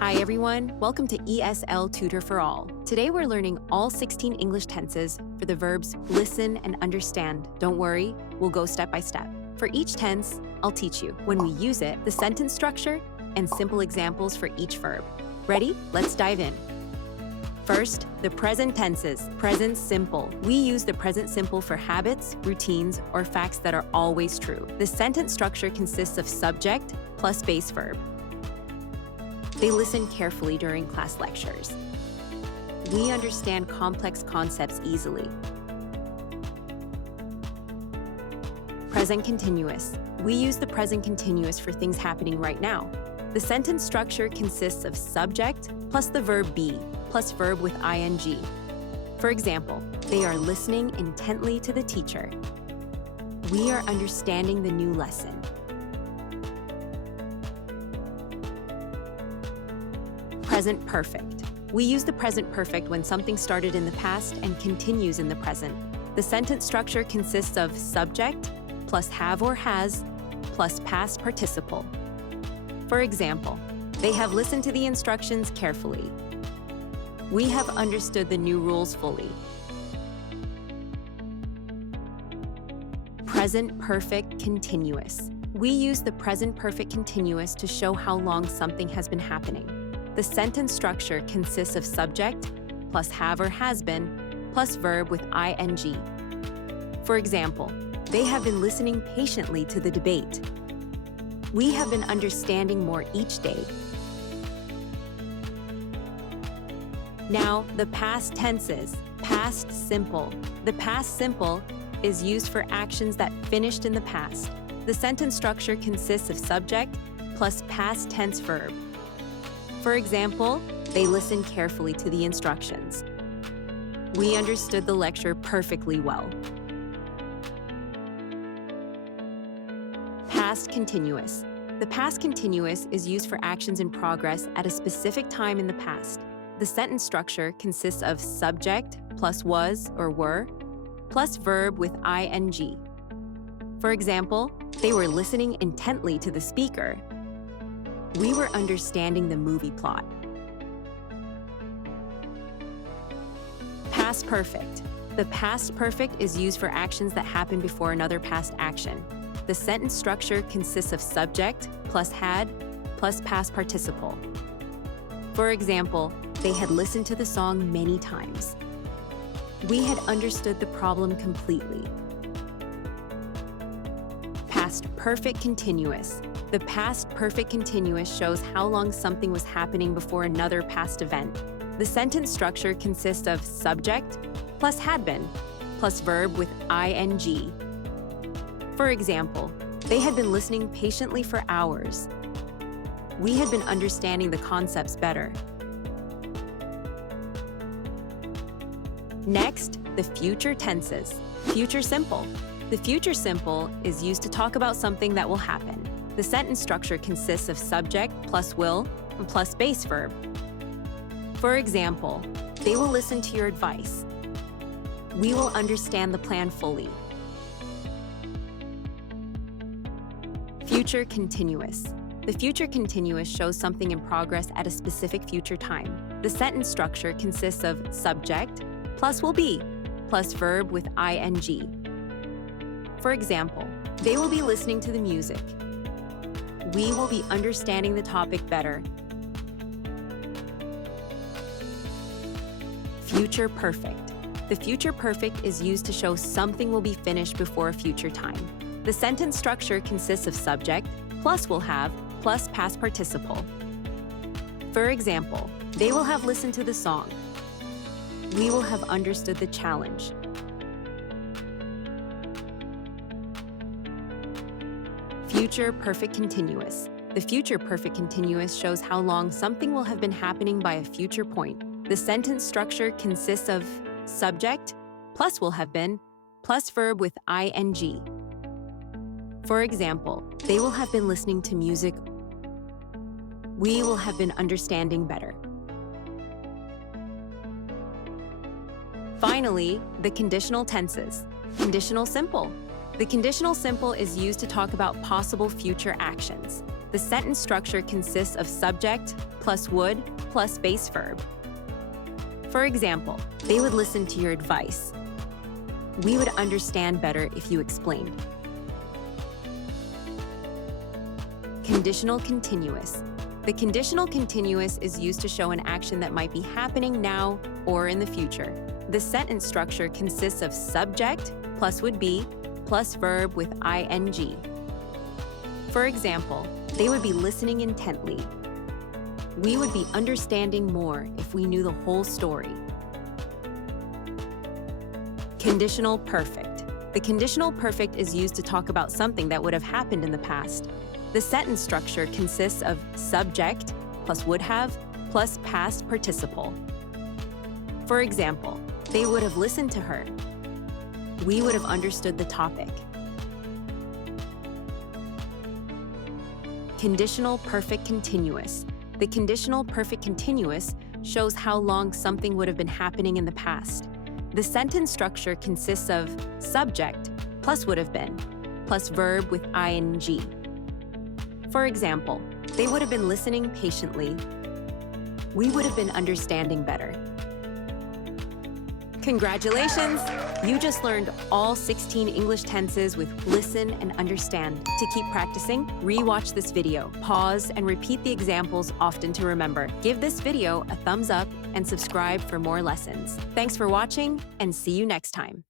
Hi everyone, welcome to ESL Tutor for All. Today we're learning all 16 English tenses for the verbs listen and understand. Don't worry, we'll go step by step. For each tense, I'll teach you when we use it, the sentence structure, and simple examples for each verb. Ready? Let's dive in. First, the present tenses. Present simple. We use the present simple for habits, routines, or facts that are always true. The sentence structure consists of subject plus base verb. They listen carefully during class lectures. We understand complex concepts easily. Present continuous. We use the present continuous for things happening right now. The sentence structure consists of subject plus the verb be plus verb with ing. For example, they are listening intently to the teacher. We are understanding the new lesson. Present perfect. We use the present perfect when something started in the past and continues in the present. The sentence structure consists of subject plus have or has plus past participle. For example, they have listened to the instructions carefully. We have understood the new rules fully. Present perfect continuous. We use the present perfect continuous to show how long something has been happening. The sentence structure consists of subject plus have or has been plus verb with ing. For example, they have been listening patiently to the debate. We have been understanding more each day. Now, the past tenses. Past simple. The past simple is used for actions that finished in the past. The sentence structure consists of subject plus past tense verb. For example, they listened carefully to the instructions. We understood the lecture perfectly well. Past continuous. The past continuous is used for actions in progress at a specific time in the past. The sentence structure consists of subject plus was or were plus verb with ing. For example, they were listening intently to the speaker. We were understanding the movie plot. Past perfect. The past perfect is used for actions that happen before another past action. The sentence structure consists of subject plus had plus past participle. For example, they had listened to the song many times. We had understood the problem completely. Past perfect continuous. The past perfect continuous shows how long something was happening before another past event. The sentence structure consists of subject plus had been plus verb with ing. For example, they had been listening patiently for hours. We had been understanding the concepts better. Next, the future tenses. Future simple. The future simple is used to talk about something that will happen. The sentence structure consists of subject plus will plus base verb. For example, they will listen to your advice. We will understand the plan fully. Future continuous. The future continuous shows something in progress at a specific future time. The sentence structure consists of subject plus will be plus verb with ing. For example, they will be listening to the music. We will be understanding the topic better. Future perfect. The future perfect is used to show something will be finished before a future time. The sentence structure consists of subject plus will have plus past participle. For example, they will have listened to the song. We will have understood the challenge. Future perfect continuous. The future perfect continuous shows how long something will have been happening by a future point. The sentence structure consists of subject plus will have been plus verb with ing. For example, they will have been listening to music. We will have been understanding better. Finally, the conditional tenses. Conditional simple. The conditional simple is used to talk about possible future actions. The sentence structure consists of subject plus would plus base verb. For example, they would listen to your advice. We would understand better if you explained. Conditional continuous. The conditional continuous is used to show an action that might be happening now or in the future. The sentence structure consists of subject plus would be plus verb with ing. For example, they would be listening intently. We would be understanding more if we knew the whole story. Conditional perfect. The conditional perfect is used to talk about something that would have happened in the past. The sentence structure consists of subject plus would have plus past participle. For example, they would have listened to her. We would have understood the topic. Conditional perfect continuous. The conditional perfect continuous shows how long something would have been happening in the past. The sentence structure consists of subject plus would have been plus verb with ing. For example, they would have been listening patiently. We would have been understanding better. Congratulations! You just learned all 16 English tenses with listen and understand. To keep practicing, re-watch this video, pause, and repeat the examples often to remember. Give this video a thumbs up and subscribe for more lessons. Thanks for watching, and see you next time.